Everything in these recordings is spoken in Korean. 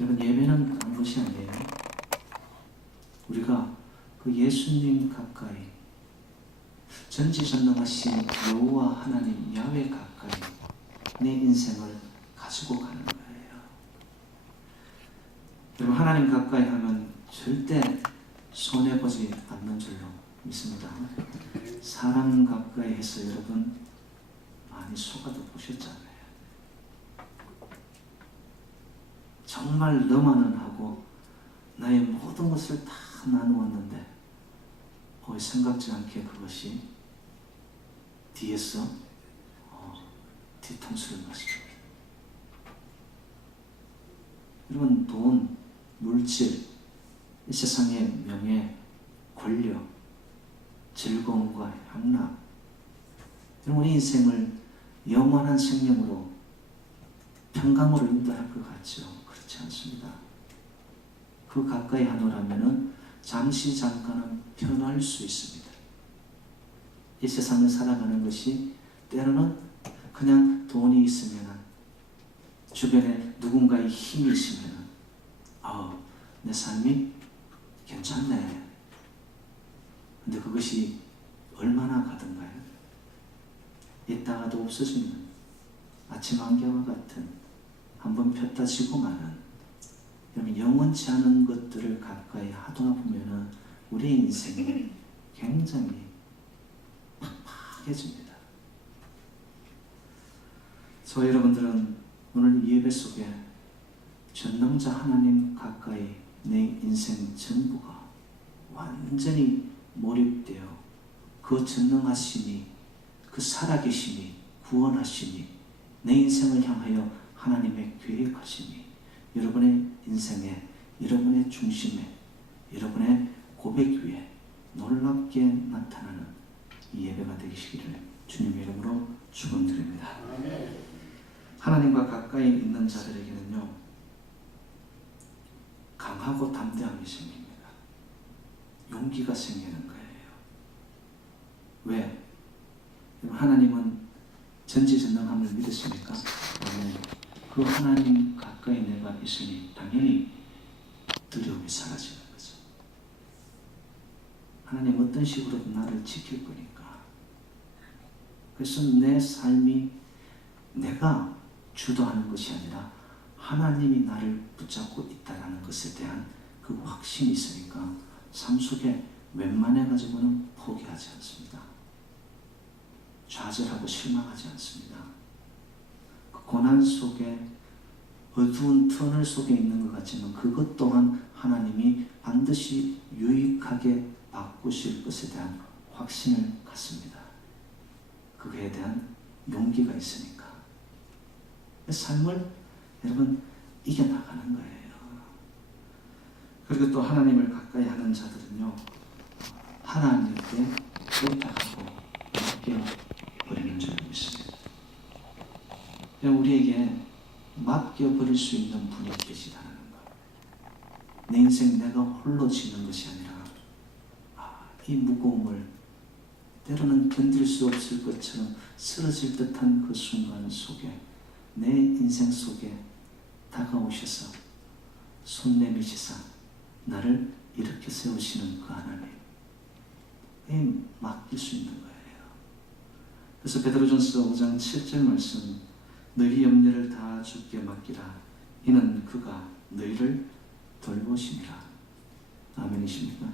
여러분, 예배는 그런 것이 아니에요. 우리가 그 예수님 가까이, 전지전능하신 여호와 하나님 야훼 가까이 내 인생을 가지고 가는 거예요. 여러분, 하나님 가까이 하면 절대 손해보지 않는 줄로 믿습니다. 사람 가까이 해서 여러분 많이 속아도 보셨잖아요. 정말 너만은 하고 나의 모든 것을 다 나누었는데 거의 생각지 않게 그것이 뒤에서 뒤통수를 맞습니다. 여러분, 돈, 물질, 이 세상의 명예, 권력, 즐거움과 향락, 여러분, 우리 인생을 영원한 생명으로 평강으로 인도할 것 같죠? 그렇지 않습니다. 그 가까이 하노라면은 잠시 잠깐은 편할 수 있습니다. 이 세상을 살아가는 것이 때로는 그냥 돈이 있으면, 주변에 누군가의 힘이 있으면 내 삶이 괜찮네. 근데 그것이 얼마나 가든가요? 있다가도 없어지는 아침 안개와 같은 한번 폈다 지고 마는, 영원치 않은 것들을 가까이 하다 보면 우리 인생이 굉장히 팍팍해집니다. 저 여러분들은 오늘 이 예배 속에 전능자 하나님 가까이 내 인생 전부가 완전히 몰입되어 그 전능하심이, 그 살아계심이, 구원하심이, 내 인생을 향하여 하나님의 계획하심이 여러분의 인생에, 여러분의 중심에, 여러분의 고백 위에 놀랍게 나타나는 이 예배가 되시기를 주님의 이름으로 축원드립니다. 하나님과 가까이 있는 자들에게는요, 강하고 담대함이 생깁니다. 용기가 생기는 거예요. 왜? 하나님은 전지전능함을 믿으십니까? 그 하나님 가까이 내가 있으니 당연히 두려움이 사라지는 거죠. 하나님 어떤 식으로든 나를 지킬 거니까. 그래서 내 삶이 내가 주도하는 것이 아니라 하나님이 나를 붙잡고 있다는 것에 대한 그 확신이 있으니까 삶 속에 웬만해가지고는 포기하지 않습니다. 좌절하고 실망하지 않습니다. 그 고난 속에, 어두운 터널 속에 있는 것 같지만 그것 또한 하나님이 반드시 유익하게 바꾸실 것에 대한 확신을 갖습니다. 그거에 대한 용기가 있으니까. 삶을 여러분 이겨나가는 거예요. 그리고 또 하나님을 가까이 하는 자들은요, 하나님께 의탁하고 맡겨버리는 줄 믿습니다. 우리에게 맡겨버릴 수 있는 분이 계시다는 것. 내 인생 내가 홀로 지는 것이 아니라 이 무거움을 때로는 견딜 수 없을 것처럼 쓰러질 듯한 그 순간 속에 내 인생 속에 다가오셔서 손 내미시사 나를 일으켜 세우시는 그 하나님에 맡길 수 있는 거예요. 그래서 베드로전서 5장 7절 말씀, 너희 염려를 다 주께 맡기라. 이는 그가 너희를 돌보시니라. 아멘이십니까?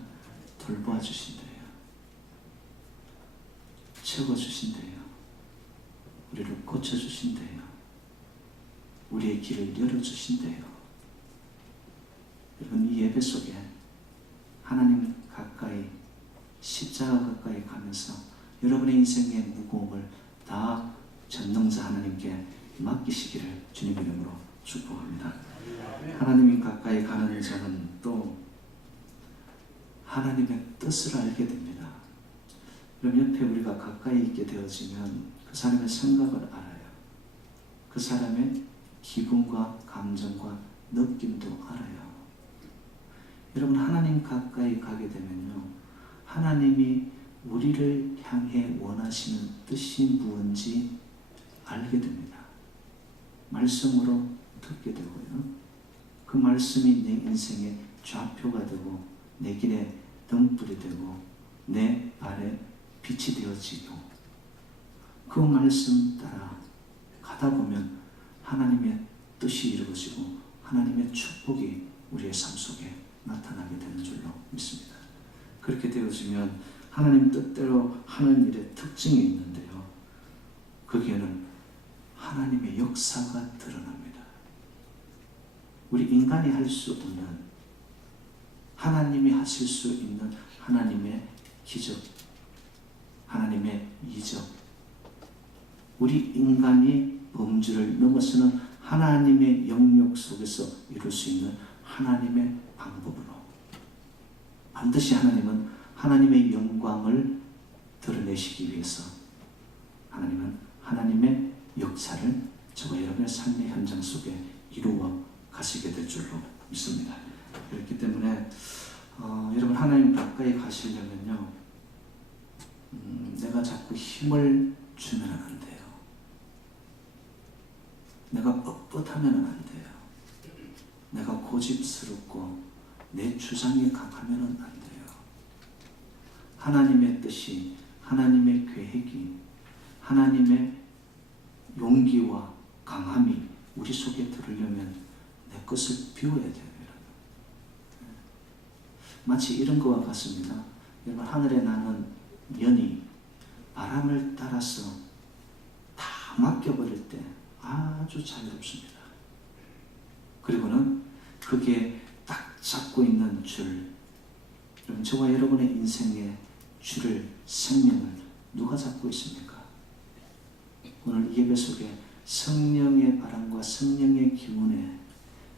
돌보아 주신대요. 채워주신대요. 우리를 고쳐주신대요. 우리의 길을 열어주신대요. 여러분, 이 예배 속에 하나님 가까이, 십자가 가까이 가면서 여러분의 인생의 무거움을 다 전능자 하나님께 맡기시기를 주님의 이름으로 축복합니다. 하나님 가까이 가는 자는 또 하나님의 뜻을 알게 됩니다. 그럼 옆에 우리가 가까이 있게 되어지면 그 사람의 생각을 알아요. 그 사람의 기분과 감정과 느낌도 알아요. 여러분, 하나님 가까이 가게 되면요, 하나님이 우리를 향해 원하시는 뜻이 무엇인지 알게 됩니다. 말씀으로 듣게 되고요. 그 그 말씀이 내 인생의 좌표가 되고 내 길에 등불이 되고 내 발에 빛이 되어지고 그 말씀 따라 가다 보면 하나님의 뜻이 이루어지고 하나님의 축복이 우리의 삶 속에 나타나게 되는 줄로 믿습니다. 그렇게 되어지면 하나님 뜻대로 하는 일의 특징이 있는데요. 거기에는 하나님의 역사가 드러납니다. 우리 인간이 할 수 없는 하나님이 하실 수 있는 하나님의 기적, 하나님의 이적, 우리 인간이 범주를 넘어서는 하나님의 영역 속에서 이룰 수 있는 하나님의 방법으로 반드시 하나님은 하나님의 영광을 드러내시기 위해서 하나님은 하나님의 역사를 저와 여러분의 삶의 현장 속에 이루어 가시게 될 줄로 믿습니다. 그렇기 때문에 여러분 하나님 가까이 가시려면요, 내가 자꾸 힘을 주면 안 돼요. 내가 뻣뻣하면 안 돼요. 내가 고집스럽고 내 주장이 강하면 안 돼요. 하나님의 뜻이, 하나님의 계획이, 하나님의 용기와 강함이 우리 속에 들으려면 내 것을 비워야 돼요. 마치 이런 것과 같습니다. 여러분 하늘에 나는 연이 바람을 따라서 다 맡겨버릴 때 아주 자유롭습니다. 그리고는 그게 딱 잡고 있는 줄, 여러분 저와 여러분의 인생의 줄을, 생명을 누가 잡고 있습니까? 오늘 이 예배 속에 성령의 바람과 성령의 기운에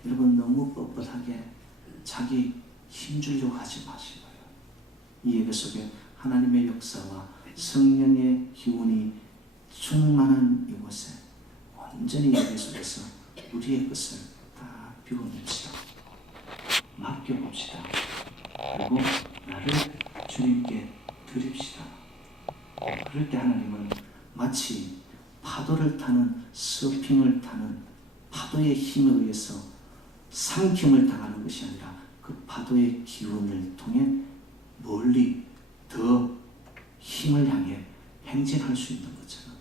여러분 너무 뻣뻣하게 자기 힘주려고 하지 마시고요. 이 예배 속에 하나님의 역사와 성령의 기운이 충만한 이곳에 온전히 예배 속에서 우리의 것을 다 비워냅시다. 맡겨봅시다. 그리고 나를 주님께 드립시다. 그럴 때 하나님은 마치 파도를 타는, 서핑을 타는 파도의 힘에 의해서 삼킴을 당하는 것이 아니라 그 파도의 기운을 통해 멀리 더 힘을 향해 행진할 수 있는 것처럼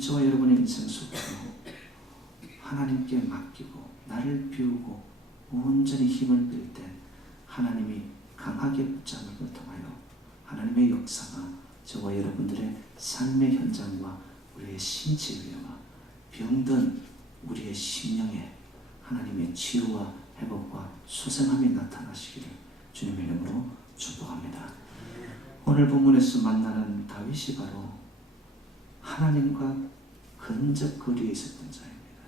저와 여러분의 인생 속에서 하나님께 맡기고 나를 비우고 온전히 힘을 빌 때 하나님이 강하게 붙잡는 것 통하여 하나님의 역사가 저와 여러분들의 삶의 현장과 우리의 신체와 병든 우리의 심령에 하나님의 치유와 회복과 소생함이 나타나시기를 주님의 이름으로 축복합니다. 오늘 본문에서 만나는 다윗이 바로 하나님과 근접 거리에 있었던 자입니다.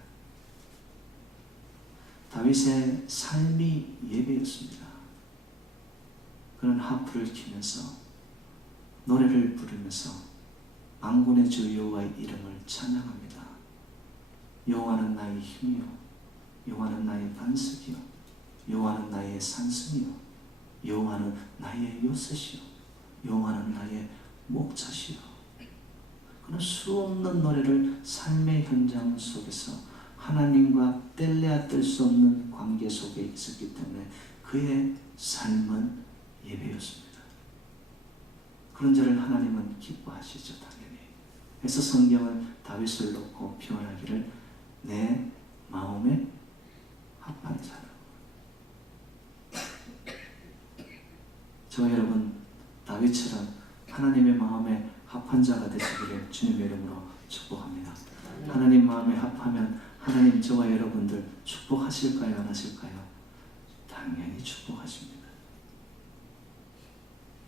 다윗의 삶이 예배였습니다. 그는 하프를 치면서 노래를 부르면서 만군의 주 여호와의 이름을 찬양합니다. 여호와는 나의 힘이요, 여호와는 나의 반석이요, 여호와는 나의 산성이요, 여호와는 나의 요새시요, 여호와는 나의 목자시요. 그는 수없는 노래를 삶의 현장 속에서 하나님과 뗄래야 뗄 수 없는 관계 속에 있었기 때문에 그의 삶은 예배였습니다. 그런 자를 하나님은 기뻐하시죠, 당연히. 그래서 성경은 다윗을 놓고 표현하기를 내 마음에 합한 자라고. 저와 여러분 다윗처럼 하나님의 마음에 합한 자가 되시기를 주님의 이름으로 축복합니다. 하나님 마음에 합하면 하나님 저와 여러분들 축복하실까요, 안 하실까요? 당연히 축복하십니다.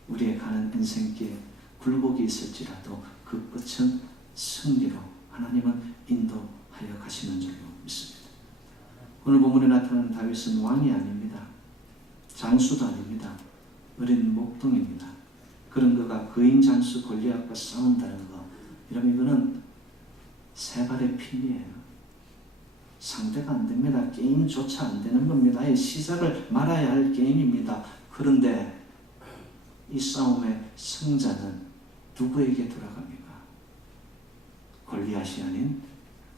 우리의 가는 인생길 굴곡이 있을지라도 그 끝은 승리로 하나님은 인도하여 가시는 줄로 믿습니다. 오늘 본문에 나타나는 다윗은 왕이 아닙니다. 장수도 아닙니다. 어린 목동입니다. 그런 그가 거인 장수 골리앗과 싸운다는 거, 여러분 이거는 세 발의 핀이에요. 상대가 안 됩니다. 게임조차 안 되는 겁니다. 시작을 말아야 할 게임입니다. 그런데 이 싸움의 승자는 누구에게 돌아갑니까? 골리앗이 아닌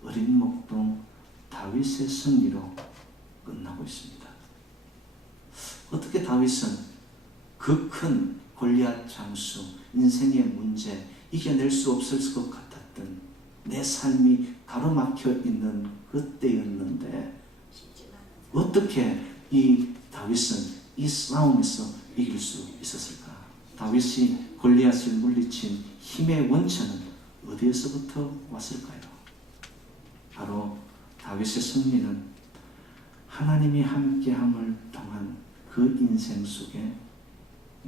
어린 목동 다윗의 승리로 끝나고 있습니다. 어떻게 다윗은 그 큰 골리앗 장수, 인생의 문제, 이겨낼 수 없을 것 같았던 내 삶이 가로막혀 있는 그때였는데 어떻게 이 다윗은 이 싸움에서 이길 수 있었을까? 다윗이 골리앗을 물리친 힘의 원천은 어디에서부터 왔을까요? 바로 다윗의 승리는 하나님이 함께함을 통한 그 인생 속에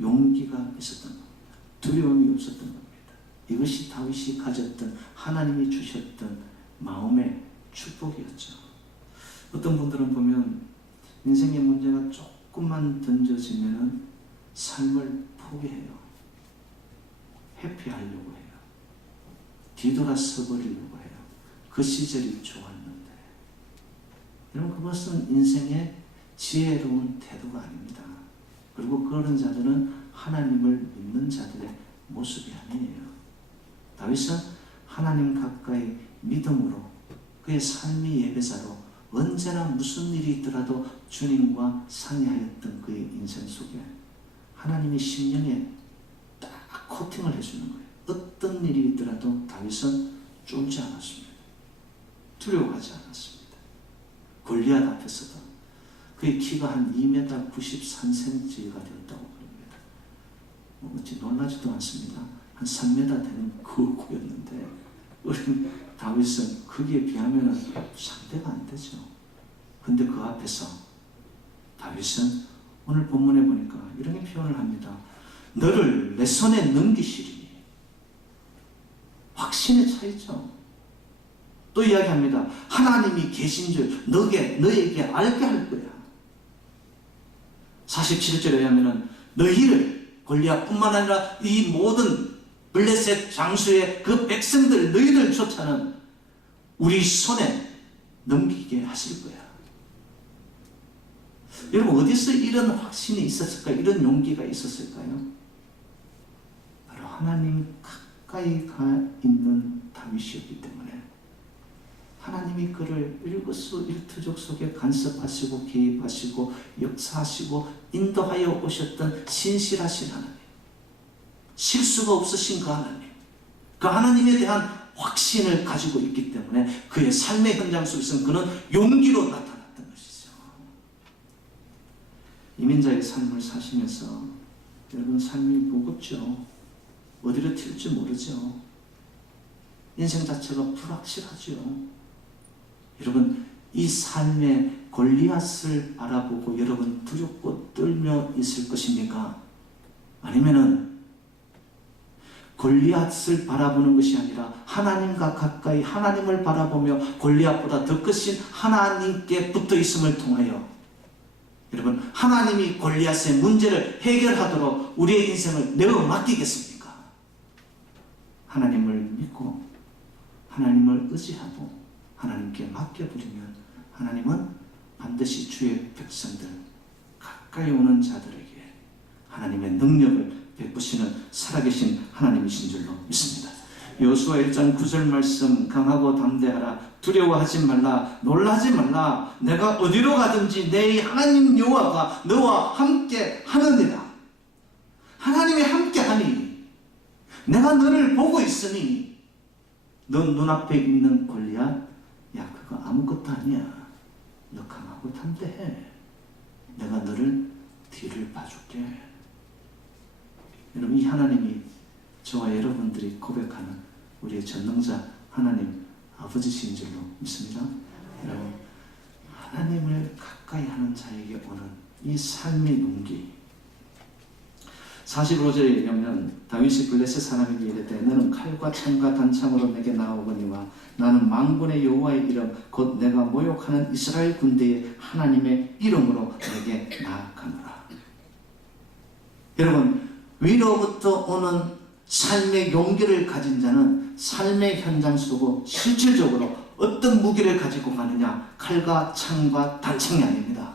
용기가 있었던 겁니다. 두려움이 없었던 겁니다. 이것이 다윗이 가졌던 하나님이 주셨던 마음의 축복이었죠. 어떤 분들은 보면 인생의 문제가 조금만 던져지면 삶을 포기해요. 회피하려고 해요. 뒤돌아서 버리려고 해요. 그 시절이 좋았는데. 여러분, 그것은 인생의 지혜로운 태도가 아닙니다. 그리고 그런 자들은 하나님을 믿는 자들의 모습이 아니에요. 다윗은 하나님 가까이 믿음으로 그의 삶의 예배자로 언제나 무슨 일이 있더라도 주님과 상의하였던 그의 인생 속에 하나님이 심령에 딱 코팅을 해주는 거예요. 어떤 일이 있더라도 다윗은 쫄지 않았습니다. 두려워하지 않았습니다. 골리앗 앞에서도 그의 키가 한 2m 93cm가 되었다고 그럽니다. 어찌 놀라지도 않습니다. 한 3m 되는 그 고였는데 우리 다윗은 거기에 비하면 상대가 안 되죠. 근데 그 앞에서 다윗은 오늘 본문에 보니까 이렇게 표현을 합니다. 너를 내 손에 넘기시리니. 확신에 차 있죠. 또 이야기합니다. 하나님이 계신 줄 너에게 알게 할 거야. 47절에 의하면 너희를 골리앗뿐만 아니라 이 모든 블레셋 장수의 그 백성들 너희들조차는 우리 손에 넘기게 하실 거야. 여러분, 어디서 이런 확신이 있었을까요? 이런 용기가 있었을까요? 바로 하나님 가까이 가 있는 다윗이었기 때문에 하나님이 그를 일거수일투족 속에 간섭하시고 개입하시고 역사하시고 인도하여 오셨던 신실하신 하나님, 실수가 없으신 그 하나님, 그 하나님에 대한 확신을 가지고 있기 때문에 그의 삶의 현장 속에서는 그는 용기로 나타났던 것이죠. 이민자의 삶을 사시면서 여러분, 삶이 무겁죠. 어디로 튈지 모르죠. 인생 자체가 불확실하죠. 여러분, 이 삶의 골리앗을 바라보고 여러분 두렵고 떨며 있을 것입니까? 아니면은 골리앗을 바라보는 것이 아니라 하나님과 가까이 하나님을 바라보며 골리앗보다 더 크신 하나님께 붙어 있음을 통하여 여러분, 하나님이 골리앗의 문제를 해결하도록 우리의 인생을 내어 맡기겠습니까? 하나님을 믿고 하나님을 의지하고 하나님께 맡겨버리면 하나님은 반드시 주의 백성들, 가까이 오는 자들에게 하나님의 능력을 베푸시는 살아계신 하나님이신 줄로 믿습니다. 여호수아 1장 9절 말씀, 강하고 담대하라, 두려워하지 말라, 놀라지 말라, 내가 어디로 가든지 내 하나님 여호와가 너와 함께 하느니라. 하나님이 함께 하니, 내가 너를 보고 있으니, 너 눈앞에 있는 골리앗, 야, 그거 아무것도 아니야. 너 강하고 담대해. 내가 너를 뒤를 봐줄게. 여러분, 이 하나님이 저와 여러분들이 고백하는 우리의 전능자 하나님 아버지신 줄로 믿습니다. 여러분, 하나님을 가까이 하는 자에게 오는 이 삶의 용기. 45절에 의하면 다윗이 블레셋 사람에게 이르되 너는 칼과 창과 단창으로 내게 나오거니와 나는 만군의 여호와의 이름 곧 내가 모욕하는 이스라엘 군대의 하나님의 이름으로 내게 나아가노라. 여러분, 위로부터 오는 삶의 용기를 가진 자는 삶의 현장 속으로 실질적으로 어떤 무기를 가지고 가느냐? 칼과 창과 단창이 아닙니다.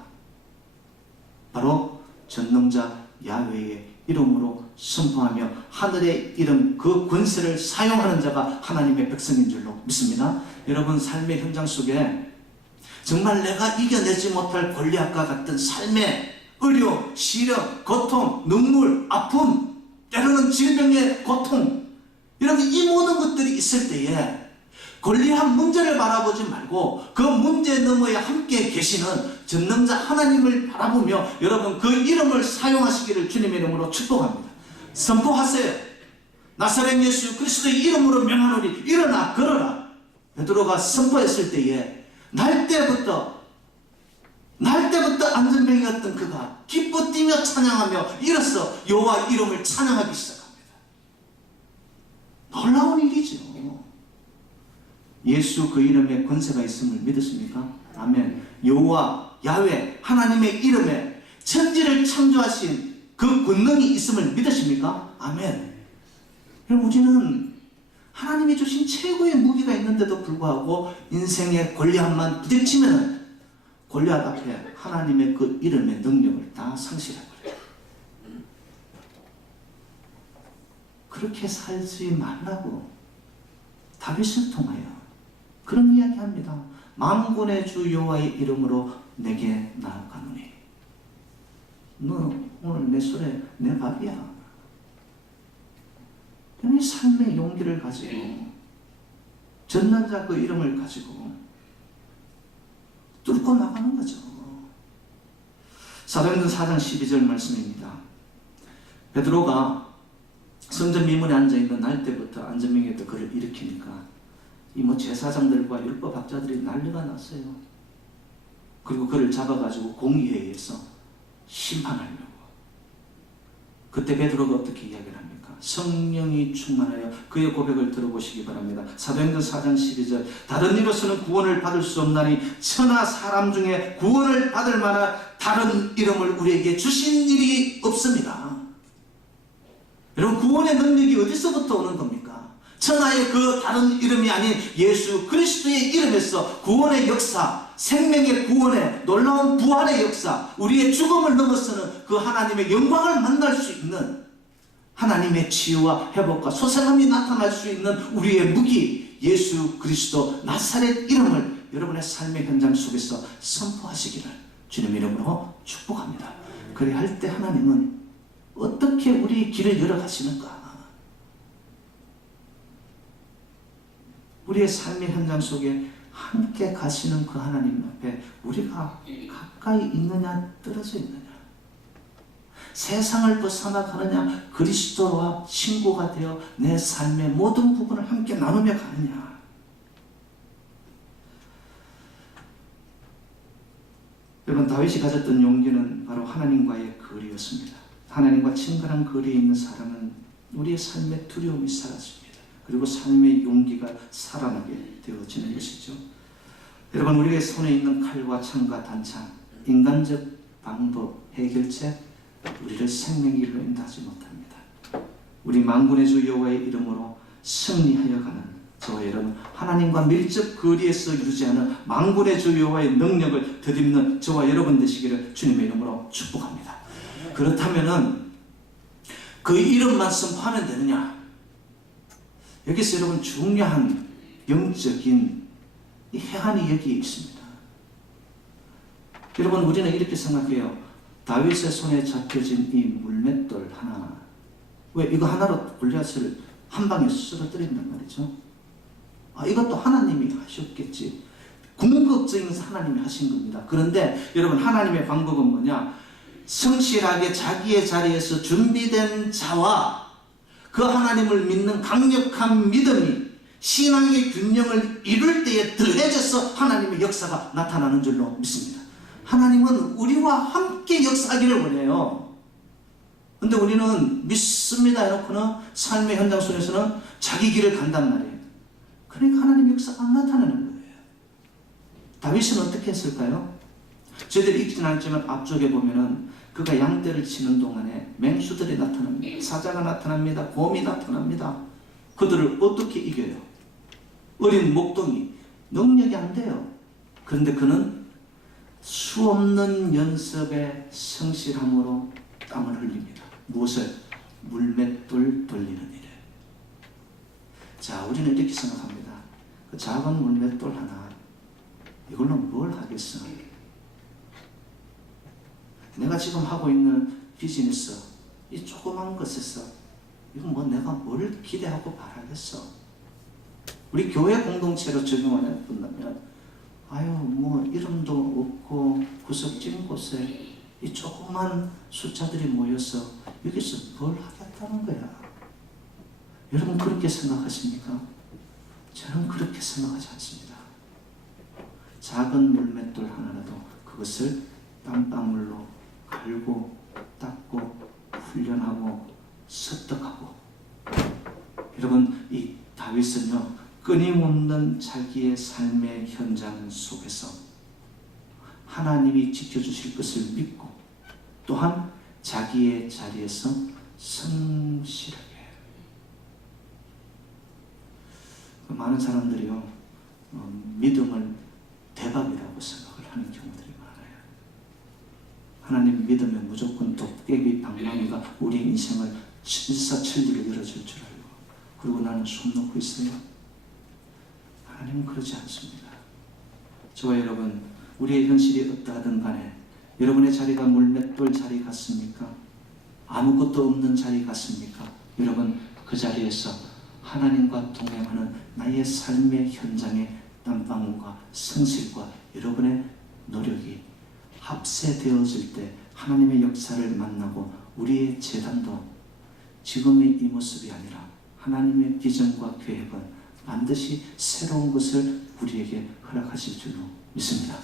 바로 전능자 야훼의 이름으로 선포하며 하늘의 이름 그 권세를 사용하는 자가 하나님의 백성인 줄로 믿습니다. 여러분, 삶의 현장 속에 정말 내가 이겨내지 못할 골리앗과 같은 삶의 어려움, 시련, 고통, 눈물, 아픔, 때로는 질병의 고통, 이런 이 모든 것들이 있을 때에 골리앗 문제를 바라보지 말고 그 문제 너머에 함께 계시는 전능자 하나님을 바라보며 여러분 그 이름을 사용하시기를 주님의 이름으로 축복합니다. 선포하세요. 나사렛 예수 그리스도의 이름으로 명하노니 일어나 걸어라. 베드로가 선포했을 때에 날 때부터 안전병이었던 그가 기뻐 뛰며 찬양하며 일어서 여호와 이름을 찬양하기 시작합니다. 놀라운 일이죠. 예수 그 이름에 권세가 있음을 믿으십니까? 아멘. 여호와 야훼 하나님의 이름에 천지를 창조하신 그 권능이 있음을 믿으십니까? 아멘. 여러분 우리는 하나님이 주신 최고의 무기가 있는데도 불구하고 인생의 골리앗만 부딪히면 골리앗 앞에 하나님의 그 이름의 능력을 다 상실해버려요. 그렇게 살지 말라고 다윗을 통하여 그런 이야기합니다. 만군의 주 여호와의 이름으로 내게 나아가노니 너 오늘 내 술에 내 밥이야. 이 삶의 용기를 가지고 전능자 그 이름을 가지고 뚫고 나가는 거죠. 사도행전 4장 12절 말씀입니다. 베드로가 성전 미문에 앉아있는 날 때부터 안전병이었던 그를 일으키니까 이 제사장들과 율법학자들이 난리가 났어요. 그리고 그를 잡아가지고 공의회에서 심판하려고. 그때 베드로가 어떻게 이야기를 합니까? 성령이 충만하여 그의 고백을 들어보시기 바랍니다. 사도행전 4장 12절 다른 이로서는 구원을 받을 수 없나니 천하 사람 중에 구원을 받을 만한 다른 이름을 우리에게 주신 일이 없습니다. 여러분 구원의 능력이 어디서부터 오는 겁니까? 천하의 그 다른 이름이 아닌 예수 그리스도의 이름에서 구원의 역사, 생명의 구원의 놀라운 부활의 역사, 우리의 죽음을 넘어서는 그 하나님의 영광을 만날 수 있는 하나님의 치유와 회복과 소생함이 나타날 수 있는 우리의 무기 예수 그리스도 나사렛 이름을 여러분의 삶의 현장 속에서 선포하시기를 주님 이름으로 축복합니다. 그래 할 때 하나님은 어떻게 우리 길을 열어가시는가? 우리의 삶의 현장 속에 함께 가시는 그 하나님 앞에 우리가 가까이 있느냐 떨어져 있느냐, 세상을 벗어나 가느냐 그리스도와 친구가 되어 내 삶의 모든 부분을 함께 나누며 가느냐. 여러분 다윗이 가졌던 용기는 바로 하나님과의 거리였습니다. 하나님과 친근한 거리에 있는 사람은 우리의 삶의 두려움이 사라집니다. 그리고 삶의 용기가 살아나게 되어지는 것이죠. 여러분 우리의 손에 있는 칼과 창과 단창, 인간적 방법, 해결책 우리를 생명길로 인도하지 못합니다. 우리 만군의 주 여호와의 이름으로 승리하여 가는 저와 여러분, 하나님과 밀접 거리에서 유지하는 만군의 주 여호와의 능력을 덧입는 저와 여러분 되시기를 주님의 이름으로 축복합니다. 그렇다면은 그 이름만 선포하면 되느냐? 여기서 여러분 중요한 영적인 이 해안이 여기 있습니다. 여러분 우리는 이렇게 생각해요. 다윗의 손에 잡혀진 이 물맷돌 하나, 왜 이거 하나로 골리앗을 한 방에 쓰러뜨린단 말이죠. 이것도 하나님이 하셨겠지. 궁극적인 하나님이 하신 겁니다. 그런데 여러분 하나님의 방법은 뭐냐? 성실하게 자기의 자리에서 준비된 자와 그 하나님을 믿는 강력한 믿음이 신앙의 균형을 이룰 때에 더해져서 하나님의 역사가 나타나는 줄로 믿습니다. 하나님은 우리와 함께 역사하기를 원해요. 근데 우리는 믿습니다 해놓고는 삶의 현장 속에서는 자기 길을 간단 말이에요. 그러니까 하나님의 역사가 안 나타나는 거예요. 다윗은 어떻게 했을까요? 저희들이 읽지는 않지만 앞쪽에 보면은 그가 양떼를 치는 동안에 맹수들이 나타납니다. 사자가 나타납니다. 곰이 나타납니다. 그들을 어떻게 이겨요? 어린 목동이 능력이 안 돼요. 그런데 그는 수없는 연습에 성실함으로 땀을 흘립니다. 무엇을? 물맷돌 돌리는 일에. 자, 우리는 이렇게 생각합니다. 그 작은 물맷돌 하나, 이걸로 뭘 하겠어? 내가 지금 하고 있는 비즈니스, 이 조그만 것에서 이거 뭐 내가 뭘 기대하고 바라겠어? 우리 교회 공동체로 적용을 해본다면, 아유 뭐 이름도 없고 구석진 곳에 이 조그만 숫자들이 모여서 여기서 뭘 하겠다는 거야. 여러분 그렇게 생각하십니까? 저는 그렇게 생각하지 않습니다. 작은 물맷돌 하나라도 그것을 땀방울로 갈고 닦고 훈련하고 습득하고, 여러분 이 다윗은요 끊임없는 자기의 삶의 현장 속에서 하나님이 지켜주실 것을 믿고 또한 자기의 자리에서 성실하게. 많은 사람들이요 믿음을 대박이라고 생각을 하는 경우들이 많아요. 하나님 믿으면 무조건 도깨비 방망이가 우리 인생을 일사천리로 열어줄 줄 알고, 그리고 나는 손 놓고 있어요. 하나님은 그러지 않습니다. 저와 여러분, 우리의 현실이 어떠하든 간에 여러분의 자리가 물맷돌 자리 같습니까? 아무것도 없는 자리 같습니까? 여러분 그 자리에서 하나님과 동행하는 나의 삶의 현장의 땀방울과 성실과 여러분의 노력이 합세되어질 때 하나님의 역사를 만나고 우리의 재단도 지금의 이 모습이 아니라 하나님의 비전과 계획은 반드시 새로운 것을 우리에게 허락하실 줄로 믿습니다.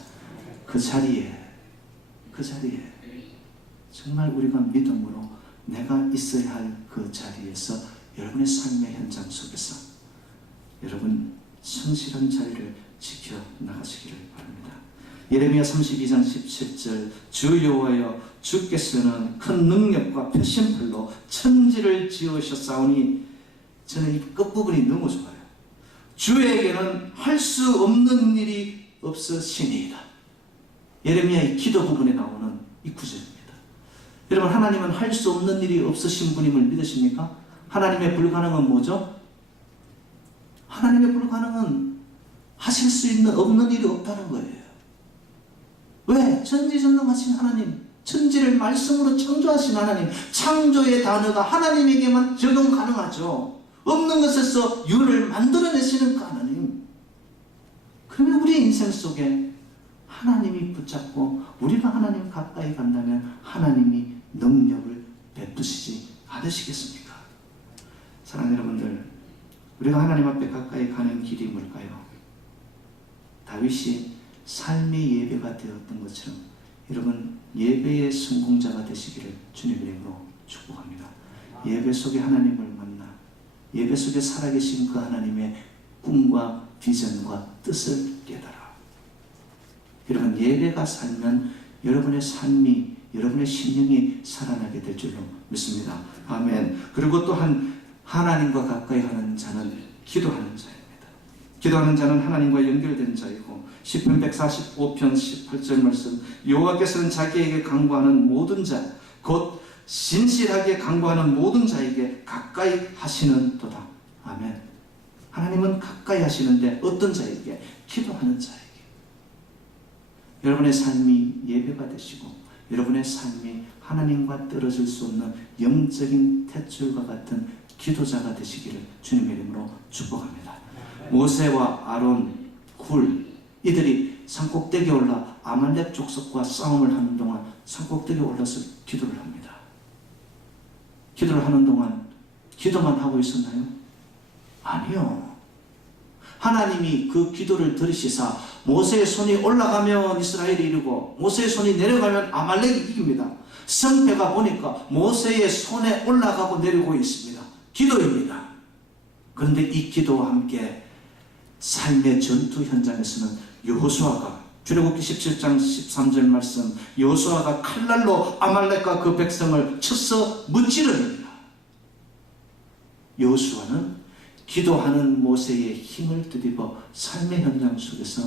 그 자리에 정말 우리가 믿음으로 내가 있어야 할 그 자리에서 여러분의 삶의 현장 속에서 여러분 성실한 자리를 지켜 나가시기를 바랍니다. 예레미야 32장 17절 주 여호와여 주께서는 큰 능력과 표심풀로 천지를 지으셨사오니, 저는 이 끝부분이 너무 좋아요. 주에게는 할 수 없는 일이 없으시니이다. 예레미야의 기도 부분에 나오는 이 구절입니다. 여러분 하나님은 할 수 없는 일이 없으신 분임을 믿으십니까? 하나님의 불가능은 뭐죠? 하나님의 불가능은 하실 수 있는 없는 일이 없다는 거예요. 왜? 전지전능하신 하나님, 천지를 말씀으로 창조하신 하나님, 창조의 단어가 하나님에게만 적용 가능하죠. 없는 것에서 유를 만들어내시는 그 하나님. 그러면 우리 인생 속에 하나님이 붙잡고 우리가 하나님 가까이 간다면 하나님이 능력을 베푸시지 않으시겠습니까? 사랑하는 여러분들, 우리가 하나님 앞에 가까이 가는 길이 뭘까요? 다윗이 삶의 예배가 되었던 것처럼 여러분 예배의 성공자가 되시기를 주님의 이름으로 축복합니다. 예배 속에 하나님을 만나 예배 속에 살아계신 그 하나님의 꿈과 비전과 뜻을 깨달아. 여러분 예배가 살면 여러분의 삶이, 여러분의 심령이 살아나게 될 줄로 믿습니다. 아멘. 그리고 또한 하나님과 가까이 하는 자는 기도하는 자입니다. 기도하는 자는 하나님과 연결된 자이고, 시편 145편 18절 말씀, 여호와께서는 자기에게 간구하는 모든 자, 곧 신실하게 간구하는 모든 자에게 가까이 하시는도다. 아멘. 하나님은 가까이 하시는데 어떤 자에게? 기도하는 자에게. 여러분의 삶이 예배가 되시고 여러분의 삶이 하나님과 떨어질 수 없는 영적인 탯줄과 같은 기도자가 되시기를 주님의 이름으로 축복합니다. 모세와 아론, 굴, 이들이 산꼭대기에 올라 아말렉 족속과 싸움을 하는 동안 산꼭대기에 올라서 기도를 합니다. 기도를 하는 동안 기도만 하고 있었나요? 아니요. 하나님이 그 기도를 들으시사 모세의 손이 올라가면 이스라엘이 이루고 모세의 손이 내려가면 아말렉이 이깁니다. 성패가 보니까 모세의 손에 올라가고 내려오고 있습니다. 기도입니다. 그런데 이 기도와 함께 삶의 전투 현장에서는 여호수아가, 출애굽기 17장 13절 말씀, 여호수아가 칼날로 아말렉과 그 백성을 쳐서 무찌릅니다. 여호수아는 기도하는 모세의 힘을 뒤집어 삶의 현장 속에서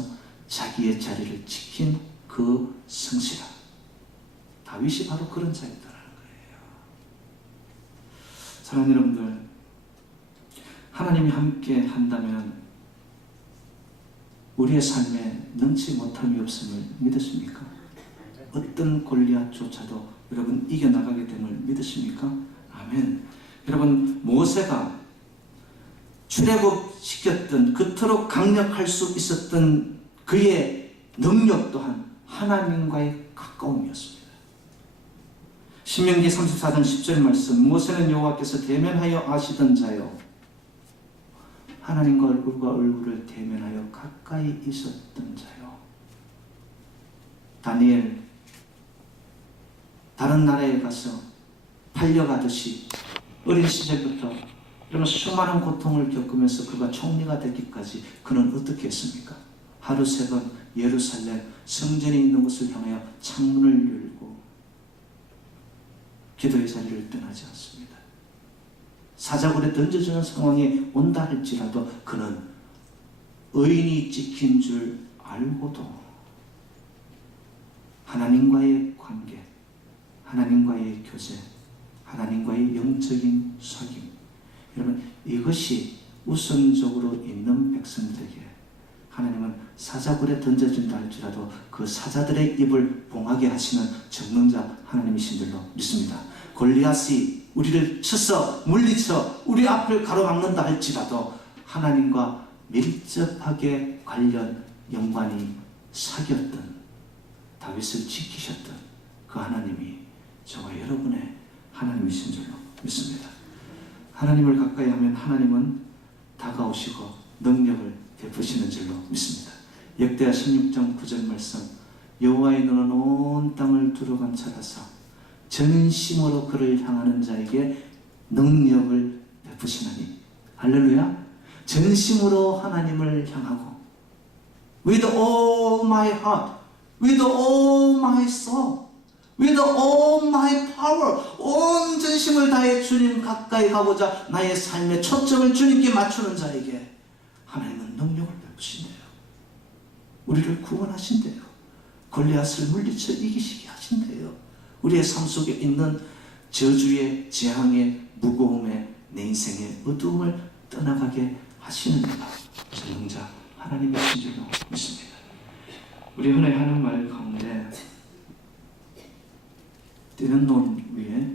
자기의 자리를 지킨 그 성실함. 다윗이 바로 그런 자였다는 거예요. 사랑하는 여러분들, 하나님이 함께 한다면 우리의 삶에 능치 못함이 없음을 믿으십니까? 어떤 골리앗조차도 여러분 이겨나가게 됨을 믿으십니까? 아멘. 여러분, 모세가 출애굽시켰던, 그토록 강력할 수 있었던 그의 능력 또한 하나님과의 가까움이었습니다. 신명기 34장 10절 말씀, 모세는 여호와께서 대면하여 아시던 자요, 하나님과 얼굴과 얼굴을 대면하여 가까이 있었던 자요. 다니엘, 다른 나라에 가서 팔려가듯이 어린 시절부터 이런 수많은 고통을 겪으면서 그가 총리가 되기까지 그는 어떻게 했습니까? 하루 3번 예루살렘 성전에 있는 곳을 향하여 창문을 열고 기도의 자리를 떠나지 않습니다. 사자굴에 던져주는 상황이 온다 할지라도 그는 의인이 찍힌 줄 알고도 하나님과의 관계, 하나님과의 교제, 하나님과의 영적인 사귐, 여러분, 이것이 우선적으로 있는 백성들에게 하나님은 사자굴에 던져진다 할지라도 그 사자들의 입을 봉하게 하시는 전능자 하나님이신 줄로 믿습니다. 골리앗이 우리를 쳐서 물리쳐 우리 앞을 가로막는다 할지라도 하나님과 밀접하게 관련 연관이 사귀었던, 다윗을 지키셨던 그 하나님이 저와 여러분의 하나님이신 줄로 믿습니다. 하나님을 가까이 하면 하나님은 다가오시고 능력을 베푸시는 줄로 믿습니다. 역대하 16장 9절 말씀, 여호와의 눈은 온 땅을 두루감찰하사 전심으로 그를 향하는 자에게 능력을 베푸시나니. 할렐루야. 전심으로 하나님을 향하고 with all my heart, with all my soul, with all my power, 온 전심을 다해 주님 가까이 가고자 나의 삶의 초점을 주님께 맞추는 자에게 하나님은 능력을 베푸신대요. 우리를 구원하신대요. 골리앗을 물리쳐 이기시게 하신대요. 우리의 삶 속에 있는 저주의, 재앙의, 무거움의, 내 인생의 어두움을 떠나가게 하시는 이가 전능자 하나님이신 줄로 믿습니다. 우리 흔히 하는 말 가운데 뛰는 놈 위에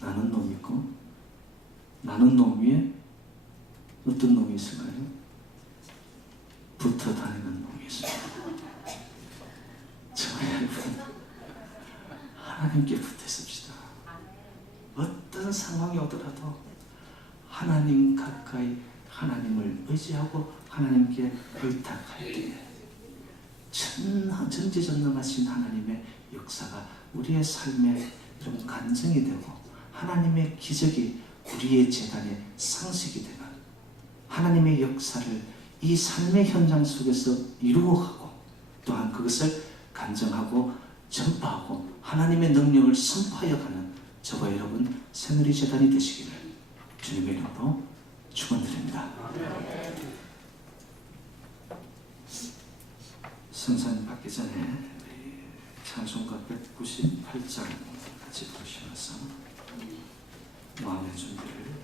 나는 놈이 있고, 나는 놈 위에 어떤 놈이 있을까요? 붙어 다니는 놈이 있습니다. 저와 여러분, 하나님께 붙어 있읍시다. 어떤 상황이 오더라도 하나님 가까이 하나님을 의지하고 하나님께 의탁할 때에 전지전능하신 하나님의 역사가 우리의 삶에 좀 간증이 되고 하나님의 기적이 우리의 재단에 상식이 되는 하나님의 역사를 이 삶의 현장 속에서 이루어가고 또한 그것을 간증하고 전파하고 하나님의 능력을 선포하여 가는 저와 여러분 새누리 재단이 되시기를 주님의 이름으로 축원드립니다. 성산 받기 전에 찬송가 198장 같이 부르시면서 마음의 준비를